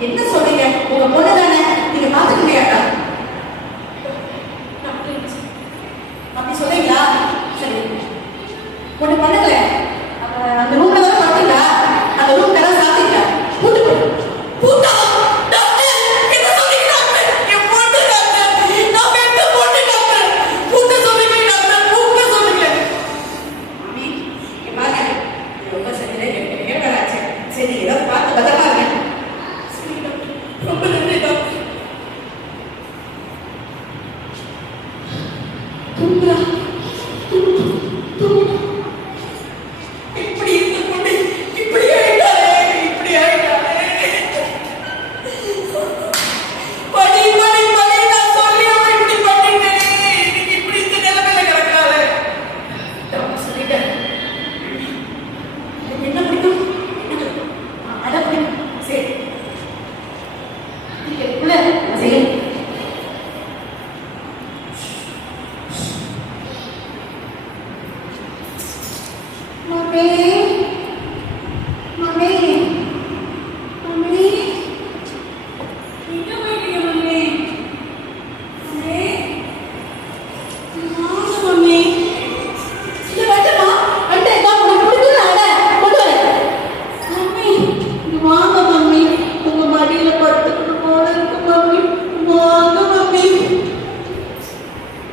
என்ன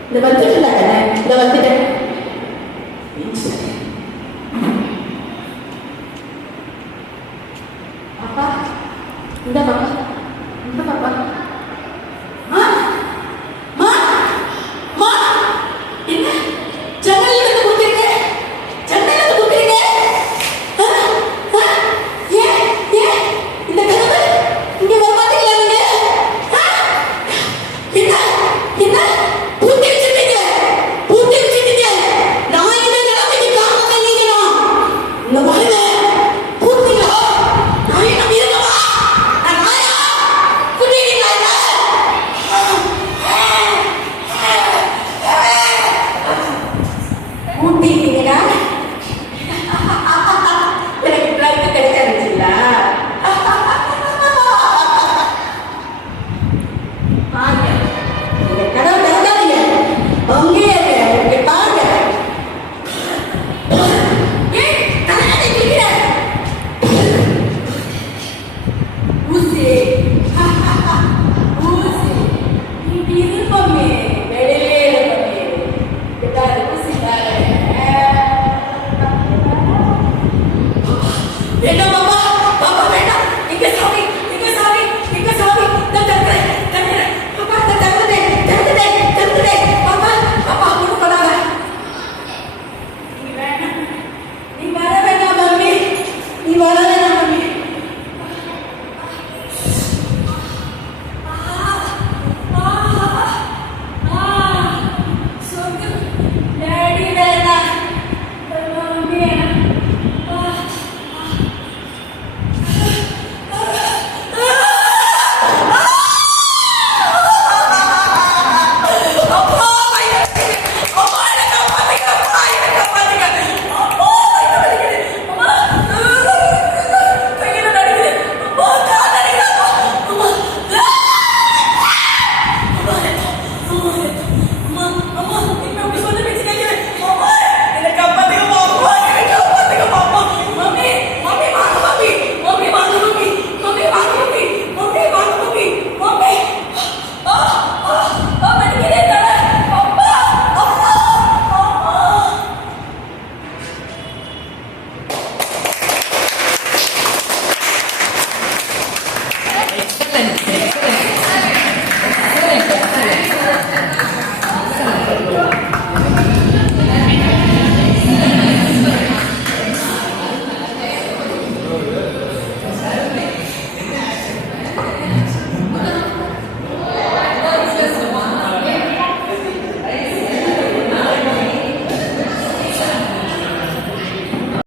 இந்த வந்துட்டு இல்லை இந்த வந்துட்டேன் இந்த பாப்பா இந்த Bye.